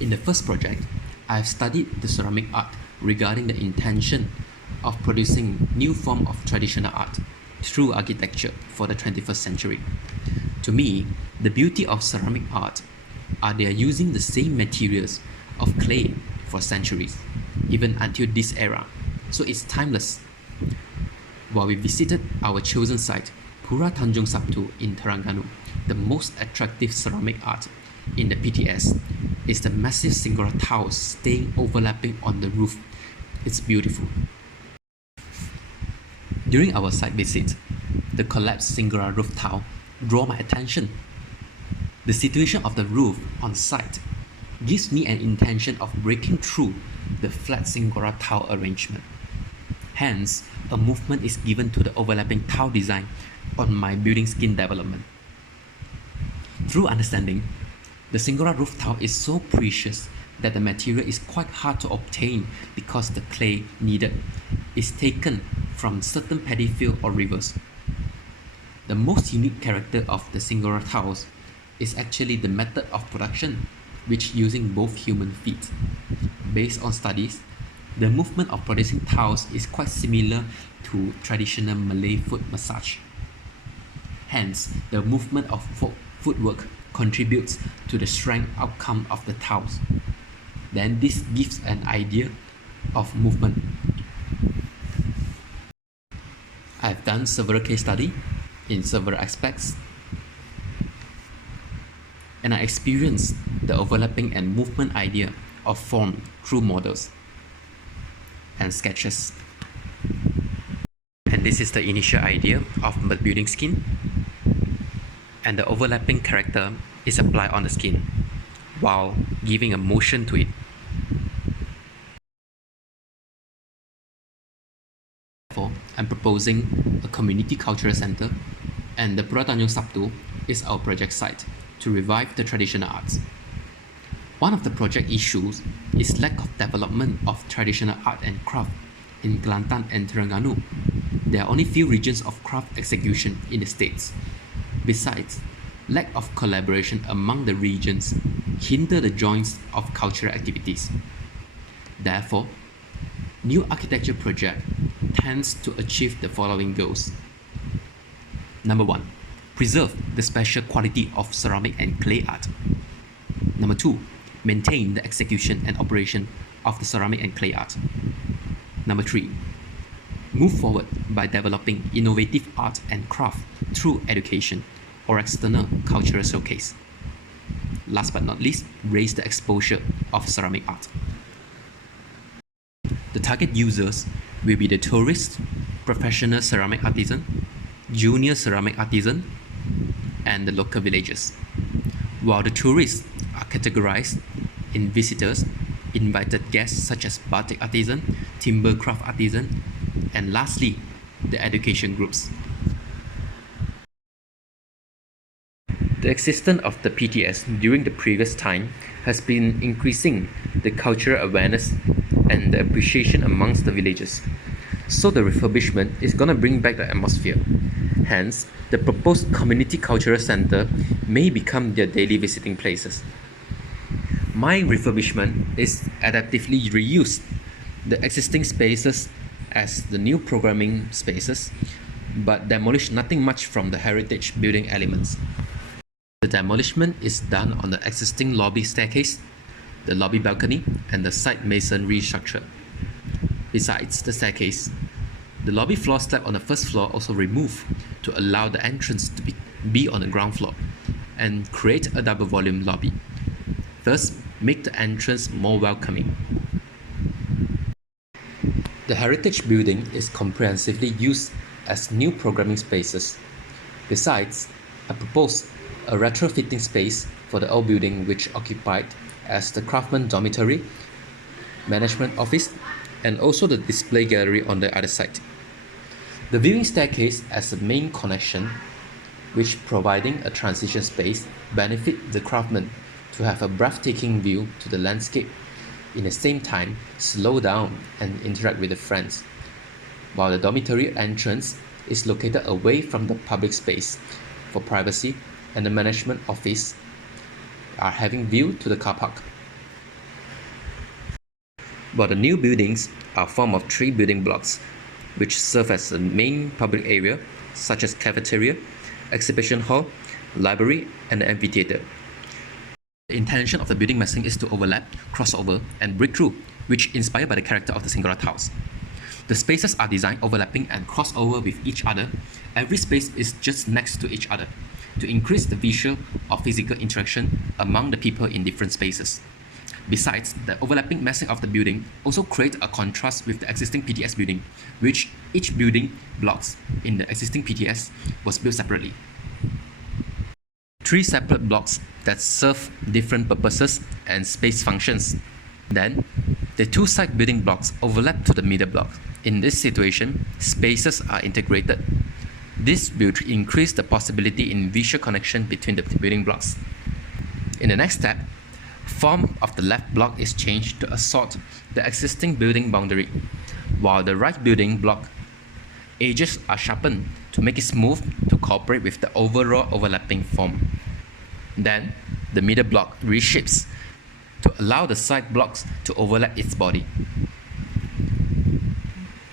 In the first project, I have studied the ceramic art regarding the intention of producing new form of traditional art through architecture for the 21st century. To me, the beauty of ceramic art are they are using the same materials of clay for centuries, even until this era, so it's timeless. While we visited our chosen site, Pura Tanjung Sabtu in Terengganu, the most attractive ceramic art in the PTS is the massive singular tiles staying overlapping on the roof. It's beautiful. During our site visit, the collapsed singular roof tile drew my attention. The situation of the roof on site gives me an intention of breaking through the flat singular tile arrangement. Hence, a movement is given to the overlapping tile design on my building skin development. Through understanding, the singular roof tile is so precious that the material is quite hard to obtain because the clay needed is taken from certain paddy field or rivers. The most unique character of the singular tiles is actually the method of production, which using both human feet. Based on studies, the movement of producing tiles is quite similar to traditional Malay foot massage. Hence, the movement of footwork contributes to the strength outcome of the tiles. Then this gives an idea of movement. I have done several case studies in several aspects, and I experienced the overlapping and movement idea of form through models and sketches. And this is the initial idea of the building skin, and the overlapping character is applied on the skin while giving a motion to it. Therefore, I'm proposing a community cultural center, and the Pura Tanjung Sabtu is our project site to revive the traditional arts. One of the project issues is lack of development of traditional art and craft in Kelantan and Terengganu. There are only few regions of craft execution in the states. Besides, lack of collaboration among the regions hinder the joints of cultural activities. Therefore, new architecture project tends to achieve the following goals. Number 1, preserve the special quality of ceramic and clay art. Number 2, maintain the execution and operation of the ceramic and clay art. Number 3, move forward by developing innovative art and craft through education or external cultural showcase. Last but not least, raise the exposure of ceramic art. The target users will be the tourists, professional ceramic artisan, junior ceramic artisan, and the local villagers. While the tourists are categorized in visitors, invited guests such as batik artisan, timber craft artisan, and lastly, the education groups. The existence of the PTS during the previous time has been increasing the cultural awareness and the appreciation amongst the villagers. So the refurbishment is going to bring back the atmosphere. Hence, the proposed community cultural center may become their daily visiting places. My refurbishment is adaptively reuse the existing spaces as the new programming spaces, but demolish nothing much from the heritage building elements. The demolition is done on the existing lobby staircase, the lobby balcony, and the side masonry structure. Besides the staircase, the lobby floor slab on the first floor also removed to allow the entrance to be on the ground floor and create a double volume lobby, thus make the entrance more welcoming. The heritage building is comprehensively used as new programming spaces. Besides, I propose a retrofitting space for the old building which occupied as the craftsman dormitory, management office, and also the display gallery on the other side. The viewing staircase as the main connection, which providing a transition space, benefit the craftsman to have a breathtaking view to the landscape, in the same time slow down and interact with the friends, while the dormitory entrance is located away from the public space for privacy, and the management office are having view to the car park. while the new buildings are formed of 3 building blocks, which serve as the main public area, such as cafeteria, exhibition hall, library, and the amphitheater. The intention of the building massing is to overlap, crossover, and break through, which inspired by the character of the singular tiles. The spaces are designed overlapping and crossover with each other. Every space is just next to each other to increase the visual or physical interaction among the people in different spaces. Besides, the overlapping massing of the building also creates a contrast with the existing PTS building, which each building blocks in the existing PTS was built separately. 3 separate blocks that serve different purposes and space functions. Then, the 2 side building blocks overlap to the middle block. In this situation, spaces are integrated. This will increase the possibility in visual connection between the building blocks. In the next step, form of the left block is changed to assort the existing building boundary, while the right building block edges are sharpened to make it smooth to cooperate with the overall overlapping form. Then, the middle block reshapes to allow the side blocks to overlap its body.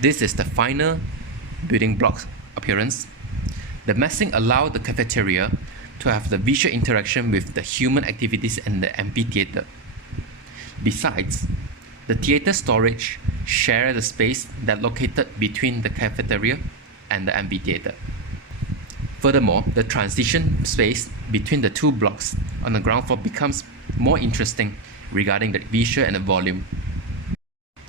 This is the final building block appearance. The massing allows the cafeteria to have the visual interaction with the human activities and the amphitheater. Besides, the theater storage share the space that located between the cafeteria and the amphitheater. Furthermore, the transition space between the 2 blocks on the ground floor becomes more interesting regarding the visual and the volume.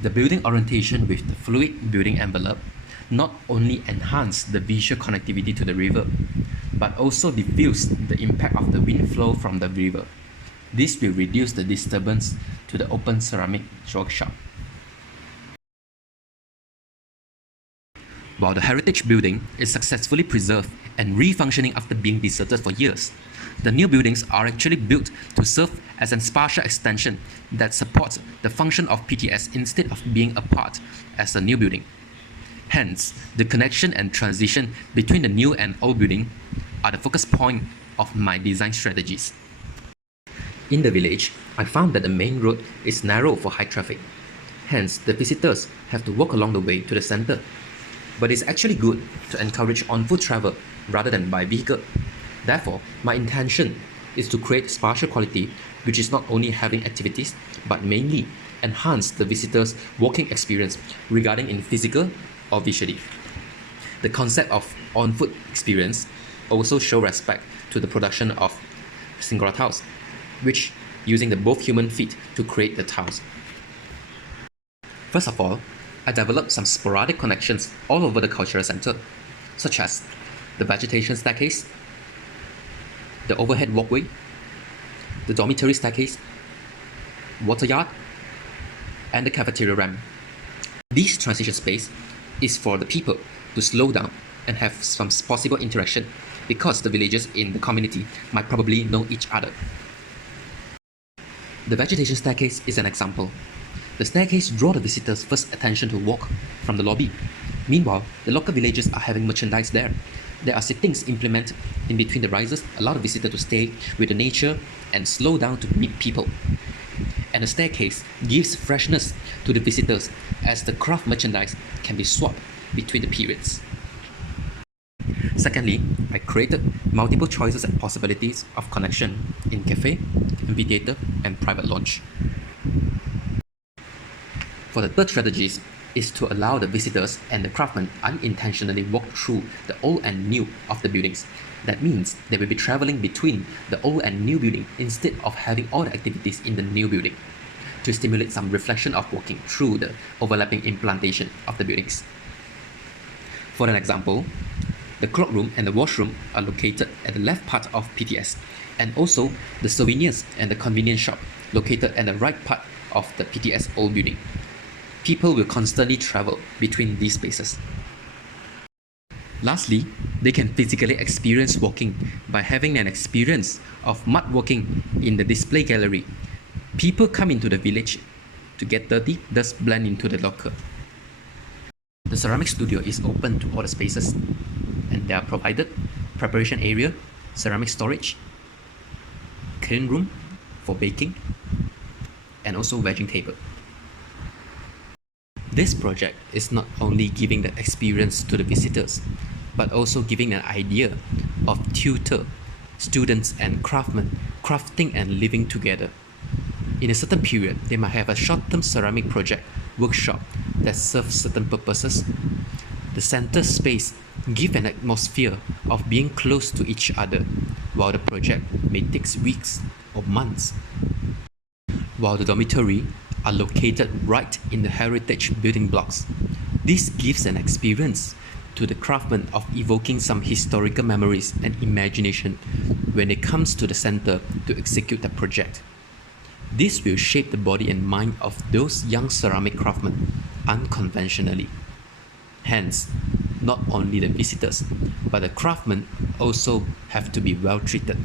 The building orientation with the fluid building envelope not only enhance the visual connectivity to the river, but also diffuse the impact of the wind flow from the river. This will reduce the disturbance to the open ceramic workshop. While the heritage building is successfully preserved and re-functioning after being deserted for years, the new buildings are actually built to serve as a spatial extension that supports the function of PTS instead of being a part as a new building. Hence, the connection and transition between the new and old building are the focus point of my design strategies. In the village, I found that the main road is narrow for high traffic. Hence, the visitors have to walk along the way to the center. But it's actually good to encourage on-foot travel rather than by vehicle. Therefore, my intention is to create spatial quality, which is not only having activities, but mainly enhance the visitors' walking experience regarding in physical or visually. The concept of on-foot experience also show respect to the production of singular tiles, which using the both human feet to create the tiles. First of all, I developed some sporadic connections all over the cultural center, such as the vegetation staircase, the overhead walkway, the dormitory staircase, water yard, and the cafeteria ramp. This transition space is for the people to slow down and have some possible interaction because the villagers in the community might probably know each other. The vegetation staircase is an example. The staircase draws the visitors' first attention to walk from the lobby. Meanwhile, the local villagers are having merchandise there. There are sittings implemented in between the risers, allow the visitor to stay with the nature and slow down to meet people. And the staircase gives freshness to the visitors as the craft merchandise can be swapped between the periods. Secondly, I created multiple choices and possibilities of connection in cafe, amphitheater, and private lounge. For the third strategy is to allow the visitors and the craftsmen unintentionally walk through the old and new of the buildings. That means they will be traveling between the old and new building instead of having all the activities in the new building to stimulate some reflection of walking through the overlapping implantation of the buildings. For an example, the cloakroom and the washroom are located at the left part of PTS, and also the souvenirs and the convenience shop located at the right part of the PTS old building. People will constantly travel between these spaces. Lastly, they can physically experience walking by having an experience of mud walking in the display gallery. People come into the village to get dirty, thus blend into the local. The ceramic studio is open to all the spaces, and they are provided preparation area, ceramic storage, clean room for baking, and also vegging table. This project is not only giving the experience to the visitors, but also giving an idea of tutor, students and craftsmen crafting and living together. In a certain period, they might have a short-term ceramic project workshop that serves certain purposes. The center space gives an atmosphere of being close to each other, while the project may take weeks or months. While the dormitory are located right in the heritage building blocks, this gives an experience to the craftsmen of evoking some historical memories and imagination when it comes to the center to execute the project. This will shape the body and mind of those young ceramic craftsmen unconventionally. Hence, not only the visitors, but the craftsmen also have to be well treated.